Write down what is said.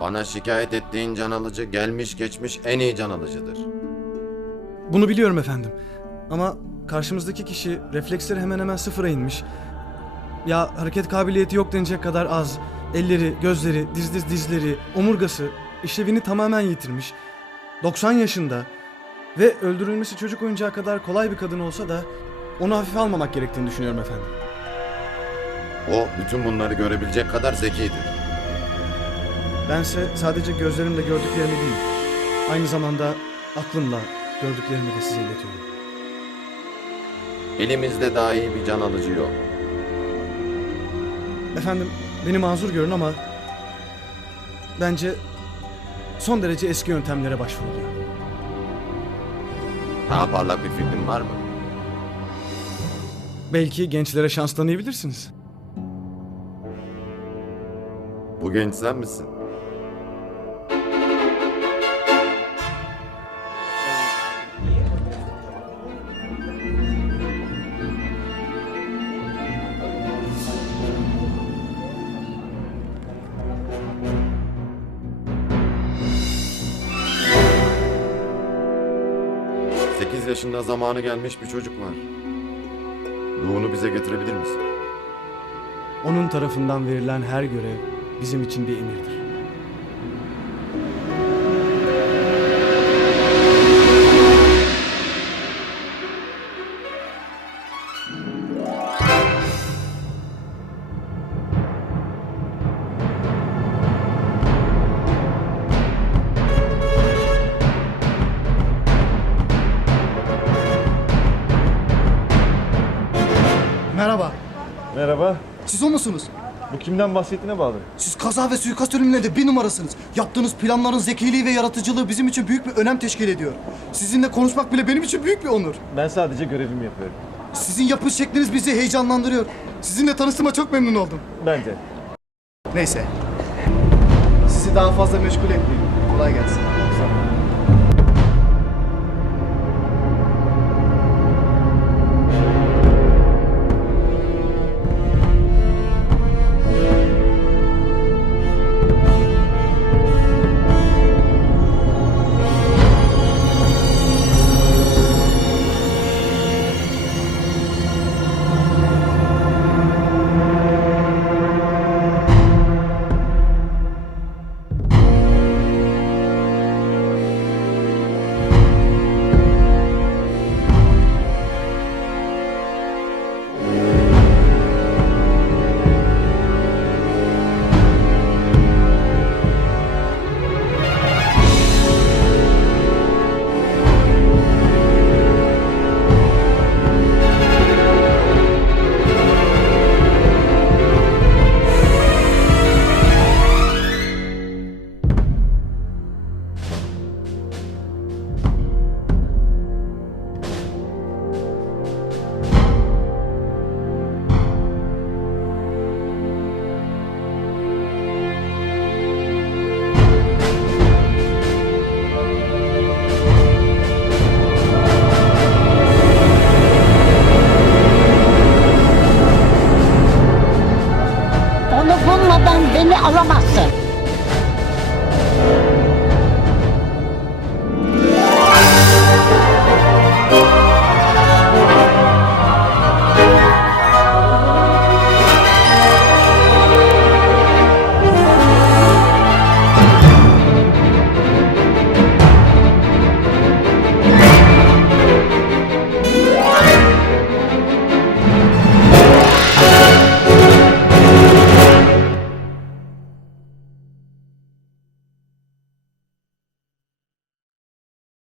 Bana şikayet ettiğin can alıcı gelmiş geçmiş en iyi can alıcıdır. Bunu biliyorum efendim. Ama karşımızdaki kişi refleksleri hemen hemen sıfıra inmiş. Ya hareket kabiliyeti yok denecek kadar az. Elleri, gözleri, diz diz dizleri, omurgası işlevini tamamen yitirmiş. 90 yaşında ve öldürülmesi çocuk oyuncağı kadar kolay bir kadın olsa da onu hafife almamak gerektiğini düşünüyorum efendim. O bütün bunları görebilecek kadar zekidir. Bense sadece gözlerimle gördüklerimi değil, aynı zamanda aklımla gördüklerimi de size iletiyorum. Elimizde daha iyi bir can alıcı yok. Efendim beni mazur görün ama bence son derece eski yöntemlere başvuruluyor. Daha parlak bir fikrin var mı? Belki gençlere şans tanıyabilirsiniz. Bu genç sen misin? Yaşında zamanı gelmiş bir çocuk var. Ruhunu bize getirebilir misin? Onun tarafından verilen her görev bizim için bir emirdir. Merhaba. Siz o musunuz? Bu kimden bahsettiğine bağlı. Siz kaza ve suikast ürünlerinde bir numarasınız. Yaptığınız planların zekiliği ve yaratıcılığı bizim için büyük bir önem teşkil ediyor. Sizinle konuşmak bile benim için büyük bir onur. Ben sadece görevimi yapıyorum. Sizin yapış şekliniz bizi heyecanlandırıyor. Sizinle tanıştığıma çok memnun oldum. Bence. Neyse. Sizi daha fazla meşgul etmeyeyim. Kolay gelsin. Onu bulmadan beni alamazsın.